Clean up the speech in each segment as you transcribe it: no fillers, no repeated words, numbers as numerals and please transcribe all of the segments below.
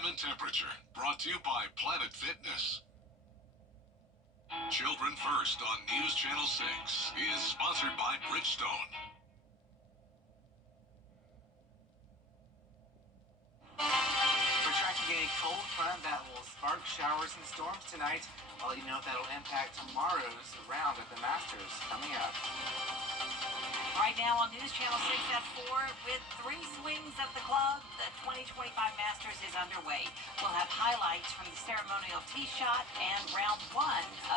time and temperature, brought to you by Planet Fitness. Children First on News Channel 6 is sponsored by Bridgestone. We're tracking a cold front that will spark showers and storms tonight. I'll let you know if that'll impact tomorrow's round at the Masters coming up. Right now on News Channel 6 at 4, with 3 swings of the club, the 2025 Masters is underway. We'll have highlights from the ceremonial tee shot and round 1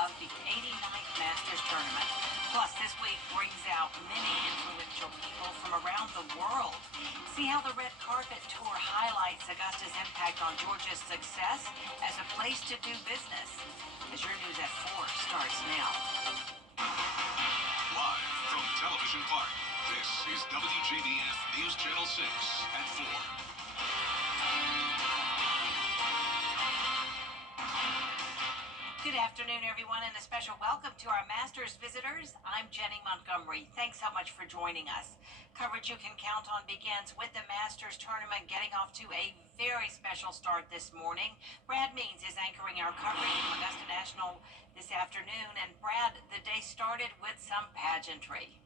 of the 89th Masters tournament. Plus, this week brings out many influential people from around the world. See how the red carpet tour highlights Augusta's impact on Georgia's success as a place to do business. As your News at 4 starts now. Live from Television Park, this is WJBF News Channel 6 at 4. Good afternoon, everyone, and a special welcome to our Masters visitors. I'm Jenny Montgomery. Thanks so much for joining us. Coverage you can count on begins with the Masters tournament getting off to a very special start this morning. Brad Means is anchoring our coverage from Augusta National this afternoon. And Brad, the day started with some pageantry.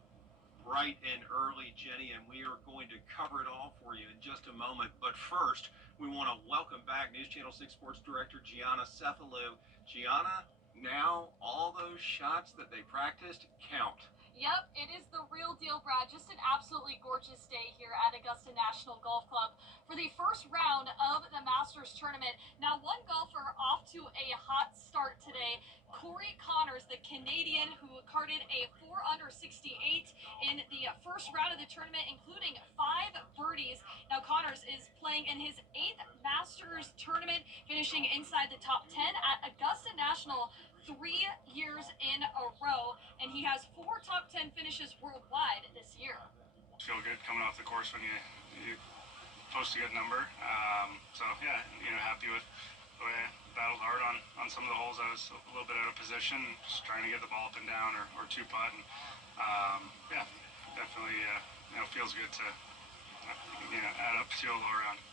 Bright and early, Jenny, and we are going to cover it all for you in just a moment. But first, we want to welcome back News Channel 6 Sports Director Gianna Cephalou. Gianna, now all those shots that they practiced count. Yep, it is the real deal, Brad. Just an absolutely gorgeous day here at Augusta National Golf Club for the first round of the Masters tournament. Now, one golfer off to a hot start today, Corey Connors, the Canadian who carded a 4 under 68 in the first round of the tournament, including 5 birdies. Now, Connors is playing in his 8th Masters tournament, finishing inside the top 10 at Augusta National 3 years in a row, and he has 4 top 10 finishes worldwide this year. Feel good coming off the course when you post a good number. So yeah, happy with the way I battled hard on some of the holes. I was a little bit out of position, just trying to get the ball up and down or 2-putt, and yeah, definitely feels good to add up to a low round.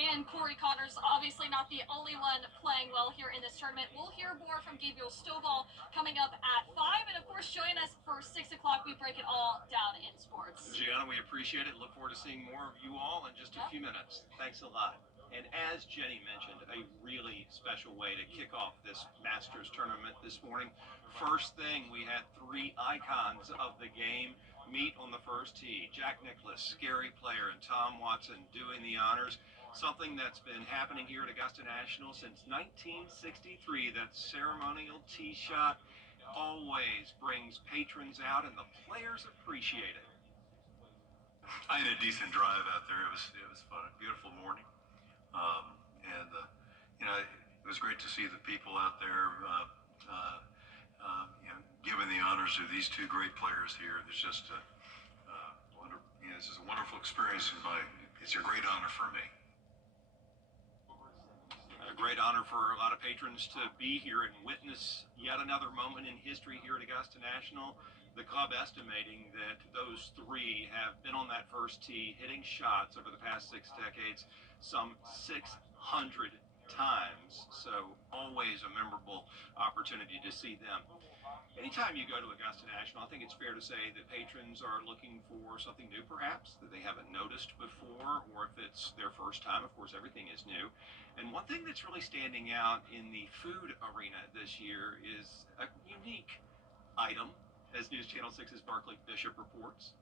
And Corey Connors, obviously not the only one playing well here in this tournament. We'll hear more from Gabriel Stovall coming up at 5. And, of course, join us for 6 o'clock. We break it all down in sports. Gianna, we appreciate it. Look forward to seeing more of you all in just a few minutes. Thanks a lot. And as Jenny mentioned, a really special way to kick off this Masters tournament this morning. First thing, we had 3 icons of the game meet on the first tee. Jack Nicklaus, scary player, and Tom Watson doing the honors. Something that's been happening here at Augusta National since 1963. That ceremonial tee shot always brings patrons out, and the players appreciate it. I had a decent drive out there. It was fun. A beautiful morning, it was great to see the people out there, giving the honors to these 2 great players here. There's just this is a wonderful experience, and it's a great honor for me. A great honor for a lot of patrons to be here and witness yet another moment in history here at Augusta National. The club estimating that those 3 have been on that first tee hitting shots over the past 6 decades some 600 times. So always a memorable opportunity to see them. Anytime you go to Augusta National, I think it's fair to say that patrons are looking for something new, perhaps, that they haven't noticed before, or if it's their first time, of course, everything is new. And one thing that's really standing out in the food arena this year is a unique item, as News Channel 6's Barclay Bishop reports.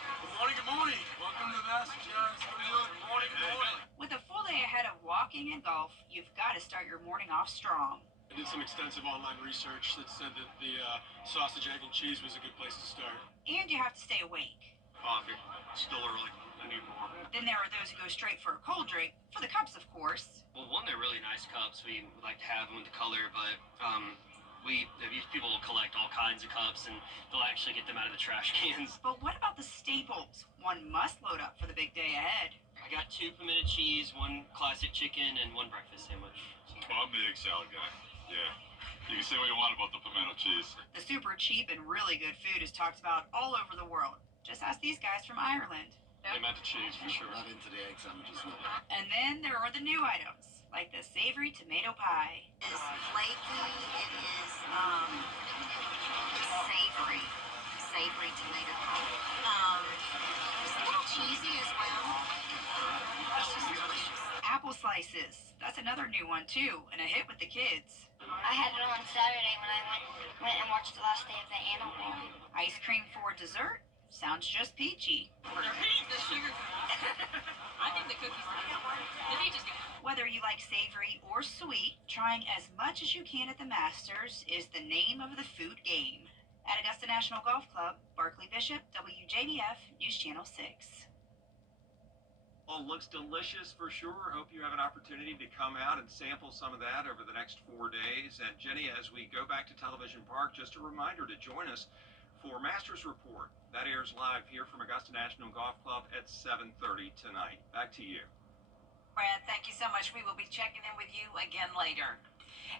Good morning, good morning. Welcome to the Masters, guys. How are you doing? Good morning, good morning. With a full day ahead of walking and golf, you've got to start your morning off strong. I did some extensive online research that said that the sausage, egg, and cheese was a good place to start. And you have to stay awake. Coffee. Still early. I need more. Then there are those who go straight for a cold drink, for the cups, of course. Well, one, they're really nice cups. We like to have them with the color, but these people will collect all kinds of cups, and they'll actually get them out of the trash cans. But what about the staples? One must load up for the big day ahead. I got 2 pimento cheese, 1 classic chicken, and 1 breakfast sandwich. Well, I'm the egg salad guy. Yeah. You can say what you want about the pimento cheese. The super cheap and really good food is talked about all over the world. Just ask these guys from Ireland. They meant the cheese for sure. Not into the egg sandwiches. No. And then there are the new items, like the savory tomato pie. It's flaky. It is savory tomato pie. It's a little cheesy as well. It's just delicious. Apple slices. That's another new one too, and a hit with the kids. I had it on Saturday when I went and watched the last day of the Animal Ball. Ice cream for dessert? Sounds just peachy. They're peach, the sugar cookies. I think the cookies are good. The peach is good. Whether you like savory or sweet, trying as much as you can at the Masters is the name of the food game. At Augusta National Golf Club, Barkley Bishop, WJBF, News Channel 6. Well, looks delicious for sure. Hope you have an opportunity to come out and sample some of that over the next 4 days. And Jenny, as we go back to Television Park, just a reminder to join us for Masters Report. That airs live here from Augusta National Golf Club at 7:30 tonight. Back to you. Brad, thank you so much. We will be checking in with you again later.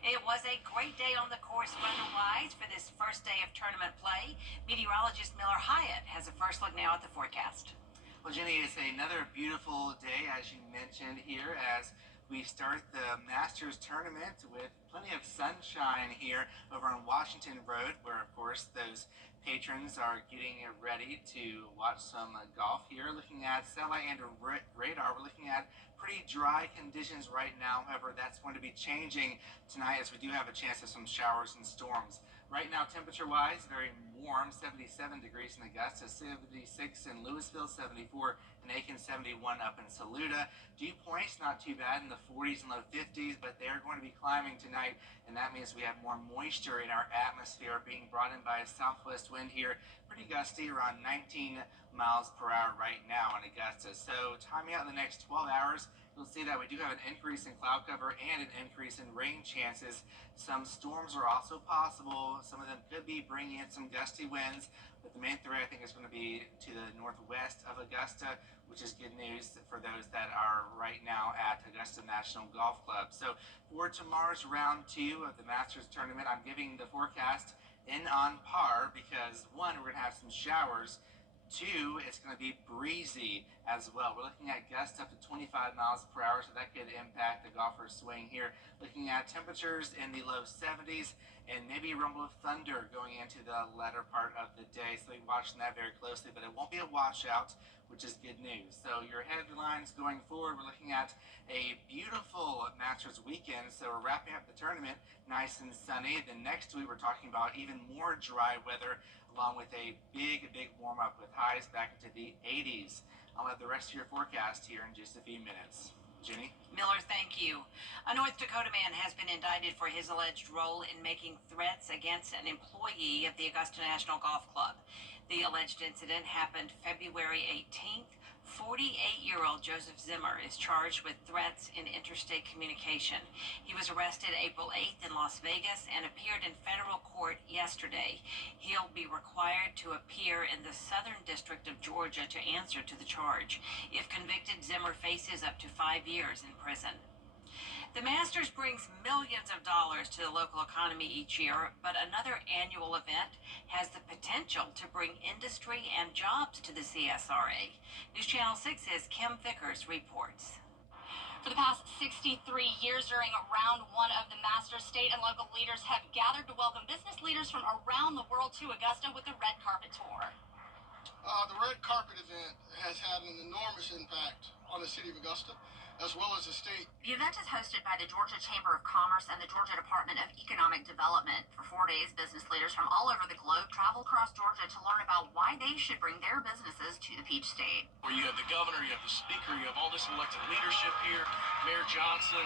It was a great day on the course weather-wise for this first day of tournament play. Meteorologist Miller Hyatt has a first look now at the forecast. Well, Jenny, it's another beautiful day, as you mentioned here, as we start the Masters tournament with plenty of sunshine here over on Washington Road, where, of course, those patrons are getting ready to watch some golf here. Looking at satellite and radar, we're looking at pretty dry conditions right now. However, that's going to be changing tonight as we do have a chance of some showers and storms. Right now, temperature-wise, very warm, 77 degrees in Augusta, 76 in Louisville, 74 in Aiken, 71 up in Saluda. Dew Point's not too bad in the 40s and low 50s, but they're going to be climbing tonight, and that means we have more moisture in our atmosphere being brought in by a southwest wind here. Pretty gusty, around 19 miles per hour right now in Augusta. So timing out in the next 12 hours, you'll see that we do have an increase in cloud cover and an increase in rain chances. Some storms are also possible. Some of them could be bringing in some gusty winds, but the main threat, I think, is going to be to the northwest of Augusta, which is good news for those that are right now at Augusta National Golf Club. So for tomorrow's round 2 of the Masters tournament, I'm giving the forecast in on par because, 1, we're going to have some showers. 2, it's going to be breezy as well. We're looking at gusts up to 25 miles per hour, so that could impact the golfer's swing here. Looking at temperatures in the low 70s and maybe a rumble of thunder going into the latter part of the day. So we're watching that very closely, but it won't be a washout, which is good news. So your headlines going forward, we're looking at a beautiful Masters weekend. So we're wrapping up the tournament nice and sunny. Then next week, we're talking about even more dry weather, along with a big warm-up with highs back into the 80s. I'll have the rest of your forecast here in just a few minutes. Jenny? Miller, thank you. A North Dakota man has been indicted for his alleged role in making threats against an employee of the Augusta National Golf Club. The alleged incident happened February 18th. 48-year-old Joseph Zimmer is charged with threats in interstate communication. He was arrested April 8th in Las Vegas and appeared in federal court yesterday. He'll be required to appear in the Southern District of Georgia to answer to the charge. If convicted, Zimmer faces up to 5 years in prison. The Masters brings millions of dollars to the local economy each year, but another annual event has the potential to bring industry and jobs to the CSRA. News Channel 6's Kim Vickers reports. For the past 63 years during round 1 of the Masters, state and local leaders have gathered to welcome business leaders from around the world to Augusta with the Red Carpet Tour. The Red Carpet event has had an enormous impact on the city of Augusta, as well as the state. The event is hosted by the Georgia Chamber of Commerce and the Georgia Department of Economic Development. For 4 days, business leaders from all over the globe travel across Georgia to learn about why they should bring their businesses to the Peach State. Where you have the governor, you have the speaker, you have all this elected leadership here, Mayor Johnson,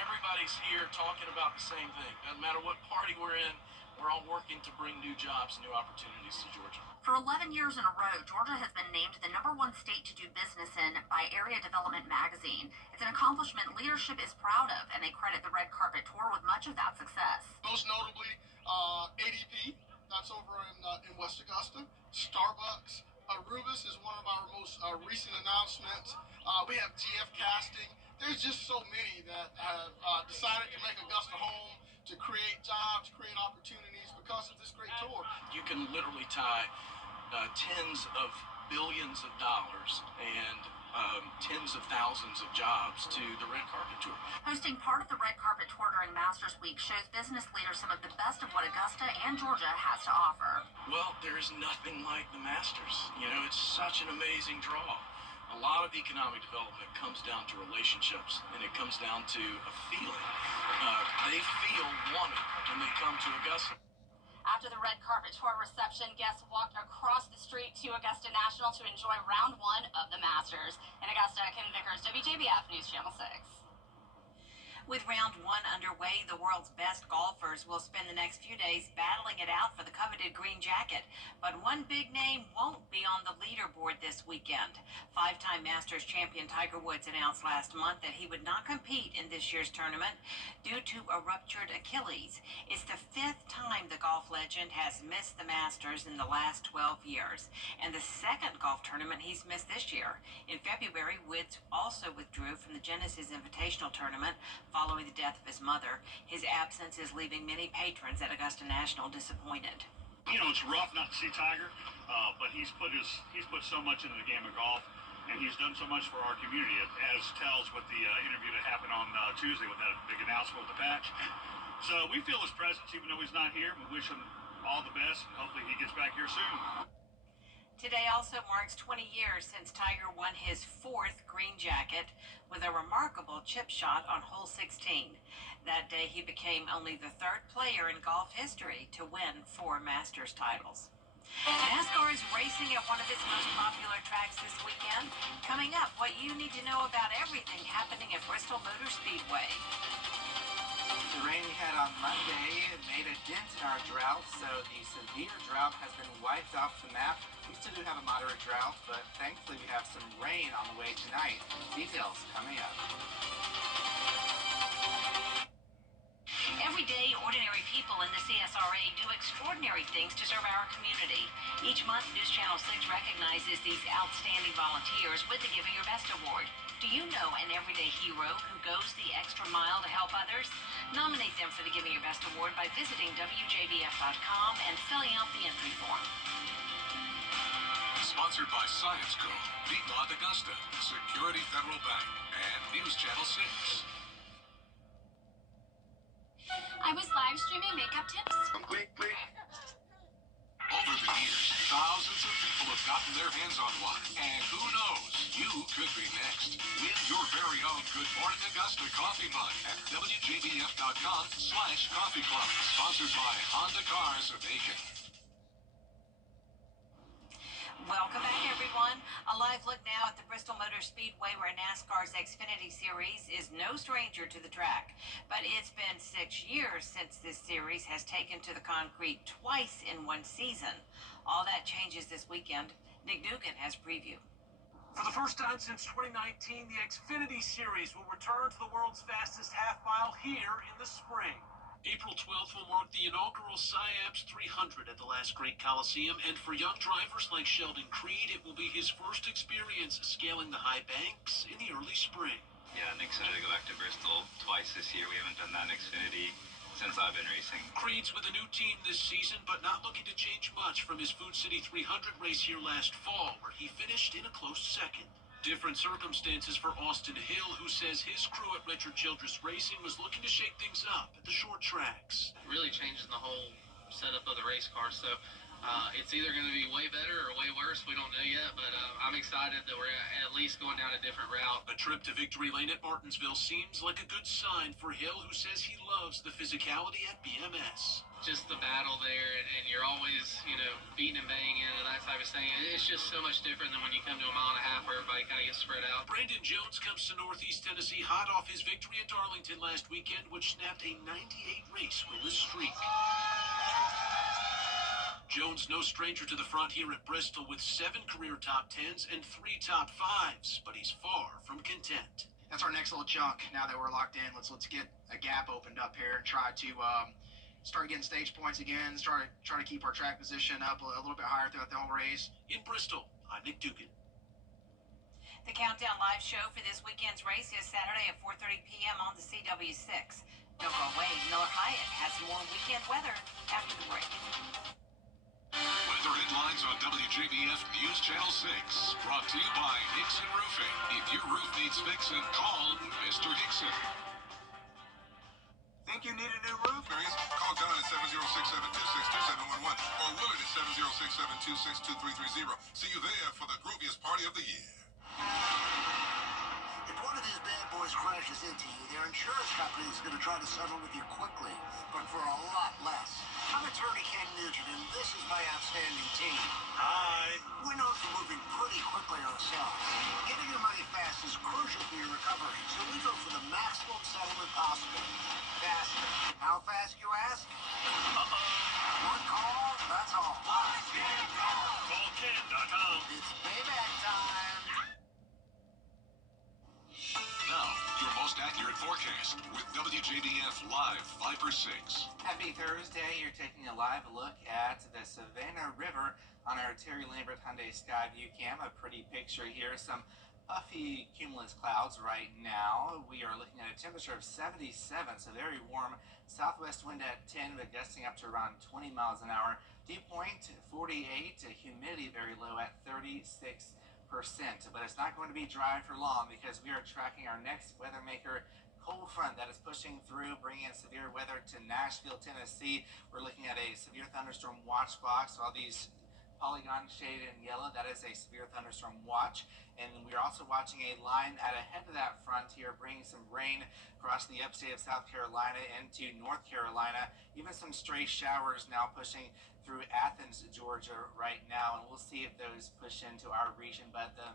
everybody's here talking about the same thing. Doesn't matter what party we're in, we're all working to bring new jobs and new opportunities to Georgia. For 11 years in a row, Georgia has been named the #1 state to do business in by Area Development Magazine. It's an accomplishment leadership is proud of, and they credit the Red Carpet Tour with much of that success. Most notably, ADP, that's over in West Augusta. Starbucks. Arubis is one of our most recent announcements. We have GF Casting. There's just so many that have decided to make Augusta home, to create jobs, create opportunities because of this great tour. You can literally tie tens of billions of dollars and tens of thousands of jobs to the Red Carpet Tour. Hosting part of the Red Carpet Tour during Masters Week shows business leaders some of the best of what Augusta and Georgia has to offer. Well, there's nothing like the Masters. You know, it's such an amazing draw. A lot of economic development comes down to relationships, and it comes down to a feeling. They feel wanted when they come to Augusta. After the Red Carpet Tour reception, guests walked across the street to Augusta National to enjoy round one of the Masters. In Augusta, Ken Vickers, WJBF News Channel 6. With round one underway, the world's best golfers will spend the next few days battling it out for the coveted green jacket. But one big name won't be on the leaderboard this weekend. Five-time Masters champion Tiger Woods announced last month that he would not compete in this year's tournament due to a ruptured Achilles. It's the fifth time the golf legend has missed the Masters in the last 12 years, and the second golf tournament he's missed this year. In February, Woods also withdrew from the Genesis Invitational Tournament following the death of his mother. His absence is leaving many patrons at Augusta National disappointed. You know, it's rough not to see Tiger, but he's put so much into the game of golf, and he's done so much for our community, as tells with the interview that happened on Tuesday with that big announcement with the patch. So we feel his presence, even though he's not here. We wish him all the best, and hopefully he gets back here soon. Today also marks 20 years since Tiger won his fourth green jacket with a remarkable chip shot on hole 16. That day he became only the third player in golf history to win 4 Masters titles. NASCAR is racing at one of its most popular tracks this weekend. Coming up, what you need to know about everything happening at Bristol Motor Speedway. The rain we had on Monday made a dent in our drought, so the severe drought has been wiped off the map. We still do have a moderate drought, but thankfully we have some rain on the way tonight. Details coming up. Every day, ordinary people in the CSRA do extraordinary things to serve our community. Each month, News Channel 6 recognizes these outstanding volunteers with the Giving Your Best Award. Do you know an everyday hero who goes the extra mile to help others? Nominate them for the Giving Your Best Award by visiting WJBF.com and filling out the entry form. Sponsored by Science Co., Piedmont Augusta, Security Federal Bank, and News Channel 6. I was live streaming makeup tips. Over the years, thousands of people have gotten their hands on one. And who knows, you could be next. Win your very own Good Morning Augusta coffee mug at WJBF.com/coffee club. Sponsored by Honda Cars of Aiken. Welcome back, everyone. A live look now at the Bristol Motor Speedway, where NASCAR's Xfinity Series is no stranger to the track. But it's been 6 years since this series has taken to the concrete twice in one season. All that changes this weekend. Nick Dugan has preview. For the first time since 2019, the Xfinity Series will return to the world's fastest half mile here in the spring. April 12th will mark the inaugural SciAps 300 at the last Great Coliseum, and for young drivers like Sheldon Creed, it will be his first experience scaling the high banks in the early spring. Yeah, I'm excited to go back to Bristol twice this year. We haven't done that in Xfinity since I've been racing. Creed's with a new team this season, but not looking to change much from his Food City 300 race here last fall, where he finished in a close second. Different circumstances for Austin Hill, who says his crew at Richard Childress Racing was looking to shake things up at the short tracks. Really changing the whole setup of the race car, so it's either going to be way better or way worse. We don't know yet, but I'm excited that we're at least going down a different route. A trip to Victory Lane at Martinsville seems like a good sign for Hill, who says he loves the physicality at BMS. Just the battle there, and you're always, beating and banging and that type of thing. It's just so much different than when you come to a mile and a half where everybody kind of gets spread out. Brandon Jones comes to Northeast Tennessee hot off his victory at Darlington last weekend, which snapped a 98-race winless streak. Jones no stranger to the front here at Bristol with 7 career top 10s and 3 top 5s, but he's far from content. That's our next little chunk. Now that we're locked in, let's get a gap opened up here and try to start getting stage points again. Try to keep our track position up a little bit higher throughout the whole race. In Bristol, I'm Nick Dugan. The Countdown Live show for this weekend's race is Saturday at 4:30 p.m. on the CW6. Don't go away. Miller Hyatt has more weekend weather after the break. Weather headlines on WJBF News Channel 6. Brought to you by Hickson Roofing. If your roof needs fixing, call Mr. Hickson. Think you need a new roof? Call John at 706-726-2711 or Willard at 706-726-2330. See you there for the grooviest party of the year. If one of these bad boys crashes into you, their insurance company is going to try to settle with you quickly, but for a lot less. I'm attorney Ken Nugent, and this is my outstanding team. Hi. We're known for moving pretty quickly ourselves. Getting your money fast is crucial for your recovery, so we go for the maximum settlement possible. Faster. How fast, you ask? One call, that's all. Call Ken.com. It's payback time. Now, your most accurate forecast with WJBF Live 5 or 6. Happy Thursday. You're taking a live look at the Savannah River on our Terry Lambert Hyundai Skyview Cam. A pretty picture here. Some puffy cumulus clouds right now. We are looking at a temperature of 77, so very warm. Southwest wind at 10, but gusting up to around 20 miles an hour. Dew point 48, humidity very low at 36%. But it's not going to be dry for long because we are tracking our next weather maker, cold front that is pushing through, bringing in severe weather to Nashville, Tennessee. We're looking at a severe thunderstorm watch box. All these polygon shaded in yellow, that is a severe thunderstorm watch. And we're also watching a line at ahead of that front here, bringing some rain across the upstate of South Carolina into North Carolina. Even some stray showers now pushing through Athens, Georgia right now, and we'll see if those push into our region. But the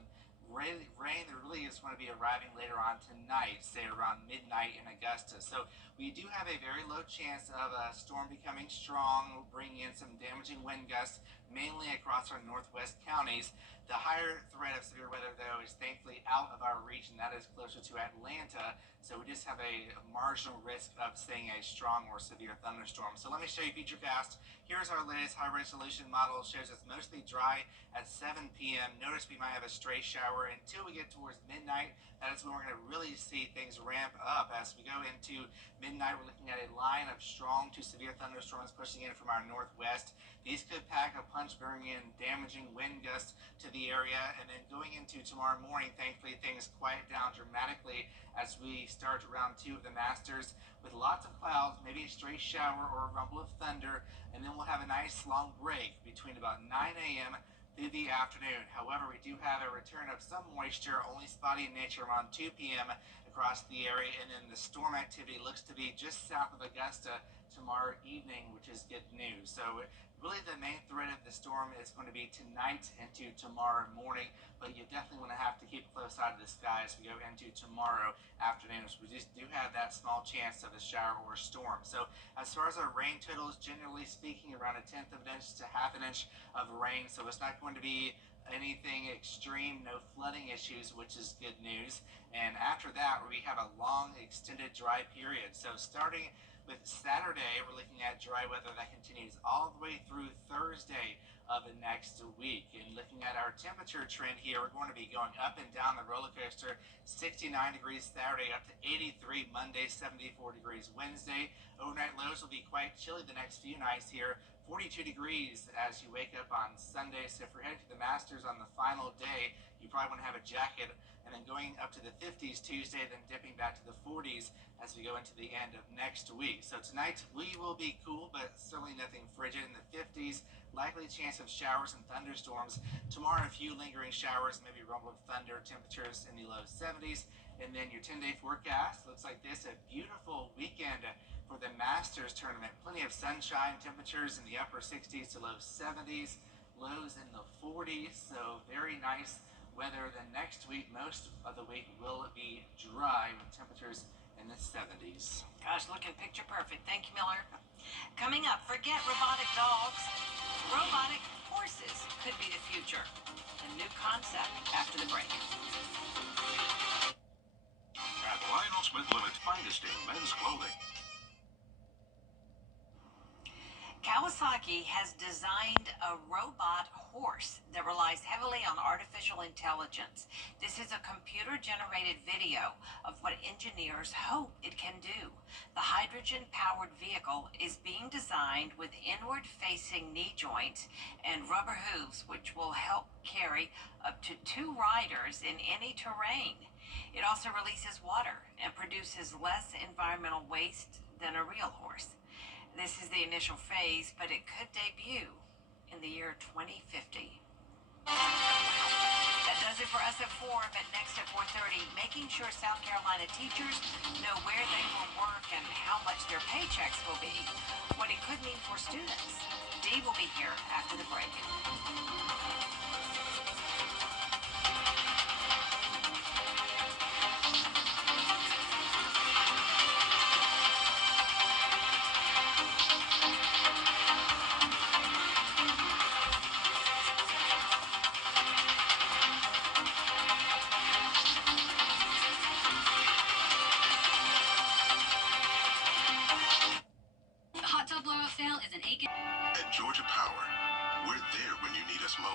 rain that really is going to be arriving later on tonight, say around midnight in Augusta. So we do have a very low chance of a storm becoming strong, bringing in some damaging wind gusts, mainly across our northwest counties. The higher threat of severe weather, though, is thankfully out of our region. That is closer to Atlanta. So we just have a marginal risk of seeing a strong or severe thunderstorm. So let me show you Futurecast. Here's our latest high-resolution model. It shows us mostly dry at 7 p.m. Notice we might have a stray shower until we get towards midnight. That is when we're going to really see things ramp up. As we go into midnight, we're looking at a line of strong to severe thunderstorms pushing in from our northwest. These could pack a punch, bringing in damaging wind gusts to the area. And then going into tomorrow morning, thankfully, things quiet down dramatically as we start round 2 of the Masters with lots of clouds, maybe a stray shower or a rumble of thunder. And then we'll have a nice long break between about 9 a.m. through the afternoon. However, we do have a return of some moisture, only spotty in nature around 2 p.m. across the area. And then the storm activity looks to be just south of Augusta tomorrow evening, which is good news. So really the main threat of the storm is going to be tonight into tomorrow morning, but you definitely want to have to keep a close eye to the sky as we go into tomorrow afternoon. So we just do have that small chance of a shower or a storm. So as far as our rain totals, generally speaking, around 1/10 of an inch to 1/2 inch of rain. So it's not going to be anything extreme, no flooding issues, which is good news. And after that, we have a long extended dry period. So starting with Saturday, we're looking at dry weather that continues all the way through Thursday of the next week. And looking at our temperature trend here, we're going to be going up and down the roller coaster. 69 degrees Saturday, up to 83 Monday, 74 degrees Wednesday. Overnight lows will be quite chilly the next few nights here. 42 degrees as you wake up on Sunday. So if you're heading to the Masters on the final day, you probably want to have a jacket. And then going up to the 50s Tuesday, then dipping back to the 40s as we go into the end of next week. So tonight we will be cool, but certainly nothing frigid in the 50s. Likely chance of showers and thunderstorms. Tomorrow, a few lingering showers, maybe rumble of thunder, temperatures in the low 70s. And then your 10-day forecast looks like this: a beautiful weekend for the Masters tournament. Plenty of sunshine, temperatures in the upper 60s to low 70s, lows in the 40s. So very nice weather. The next week, most of the week will be dry with temperatures in the 70s. Gosh, looking picture perfect. Thank you, Miller. Coming up, forget robotic dogs. Robotic horses could be the future. A new concept after the break. At Lionel Smith Limit, finest in men's clothing. Kawasaki Turkey has designed a robot horse that relies heavily on artificial intelligence. This is a computer-generated video of what engineers hope it can do. The hydrogen-powered vehicle is being designed with inward-facing knee joints and rubber hooves, which will help carry up to 2 riders in any terrain. It also releases water and produces less environmental waste than a real horse. This is the initial phase, but it could debut in the year 2050. That does it for us at 4, but next at 4:30, making sure South Carolina teachers know where they will work and how much their paychecks will be, what it could mean for students. Dee will be here after the break. The hot tub blowout sale is an Aiken. At Georgia Power, we're there when you need us most.